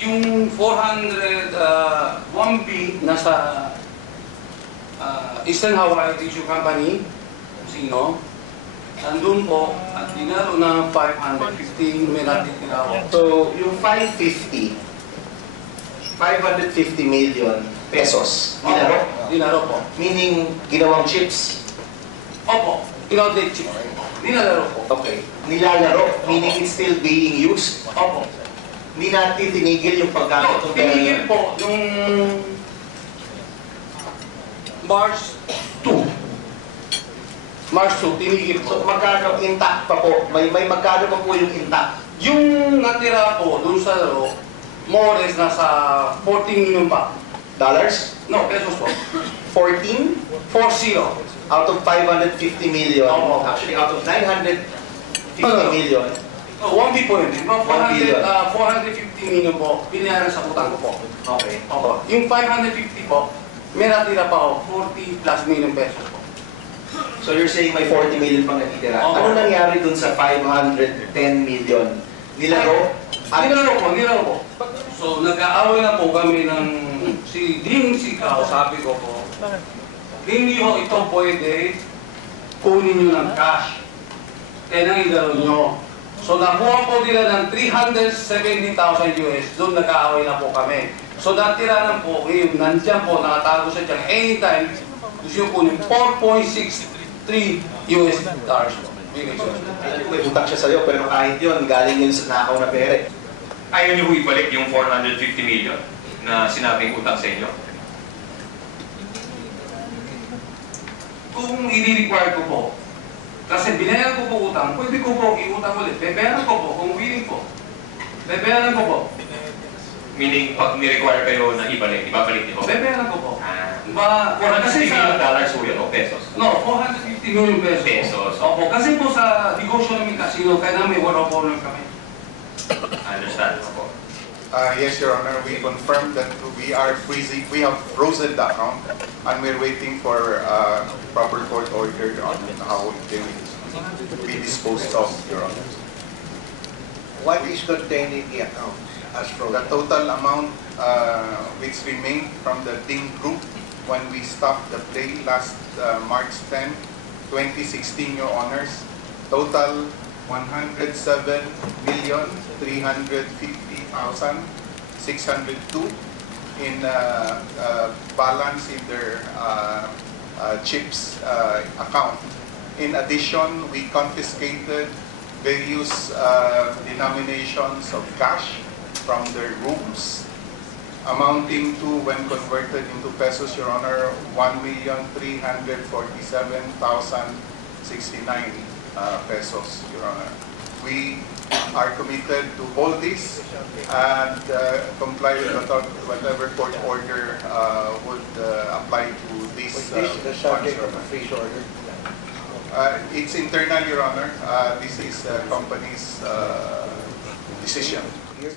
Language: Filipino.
yung 1B nasa Eastern Hawaii Tissue Company, sino, nandun po at dinaro na 550, may natitira ako. So, yung 550 million pesos, dinaro? Dinaro po. Meaning, ginawang chips? Opo, ginawang chip. Nilalaro po. Okay. Nilalaro, meaning it's still being used? Opo. Hindi natin tinigil yung paggamit ng pera. Tinigil po yung March 2. March 2, tinigil So, po. magkano intact pa po? May magkano pa po yung intact? Yung natira po dun sa laro, more or less nasa 14 million pa. Dollars? No, pesos po. 14? 40. Out of 550 million. Oo. Actually, out of 950 million. No, 1B po yun. Mga 1 billion. 450 million po, binayaran sa utang ko po. Okay. Opo. Yung 550 po, may natira pa ako, 40 plus million pesos po. So you're saying may 40 million pang natitira. Oo. Ano nangyari dun sa 510 million? Nilaro? Nilaro po. So, nag-aaway na po kami ng si Ding Sikaw, sabi ko po, hindi ho ito pwede kunin nyo ng cash. Kaya nang idaro nyo. So, nakuha po nila ng 370,000 US, doon nag-aaway na po kami. So, natira lang po, nandiyan po, nakatago sa dyan, anytime, gusto nyo kunin 4.63 US dollars po. May utang siya sa'yo, pero kahit yun, galing yun sa nakaw na pere. Ayaw niyo ibalik yung 450 million na sinabing utang sa inyo? Kung i-require ko po, kasi binayaran ko po utang, pwede ko po i-utang ulit. Bebeyaran ko po, kung willing po. Bebeyaran ko po. Meaning, pag ni-require kayo na ibabalik niyo po? Bebeyaran ko po. $450 million po yun o pesos? No, 450 million pesos. Pesos. Opo, kasi po sa negosyo namin casino, kaya namin war of honor kami. I understand. Opo. Yes, Your Honor. We confirmed that we have frozen the account, and we're waiting for proper court order on how they will be disposed of, Your Honor. What is contained in the account as from The total amount which remained from the Ding Group when we stopped the play last March 10, 2016, Your Honors, total 107,350,602 in balance in their chips account. In addition, we confiscated various denominations of cash from their rooms, amounting to, when converted into pesos, Your Honor, 1,347,069 pesos, Your Honor. We are committed to hold this and comply with whatever court order would apply to this. this the subject of a freeze order? It's internal, Your Honor. This is the company's decision. You're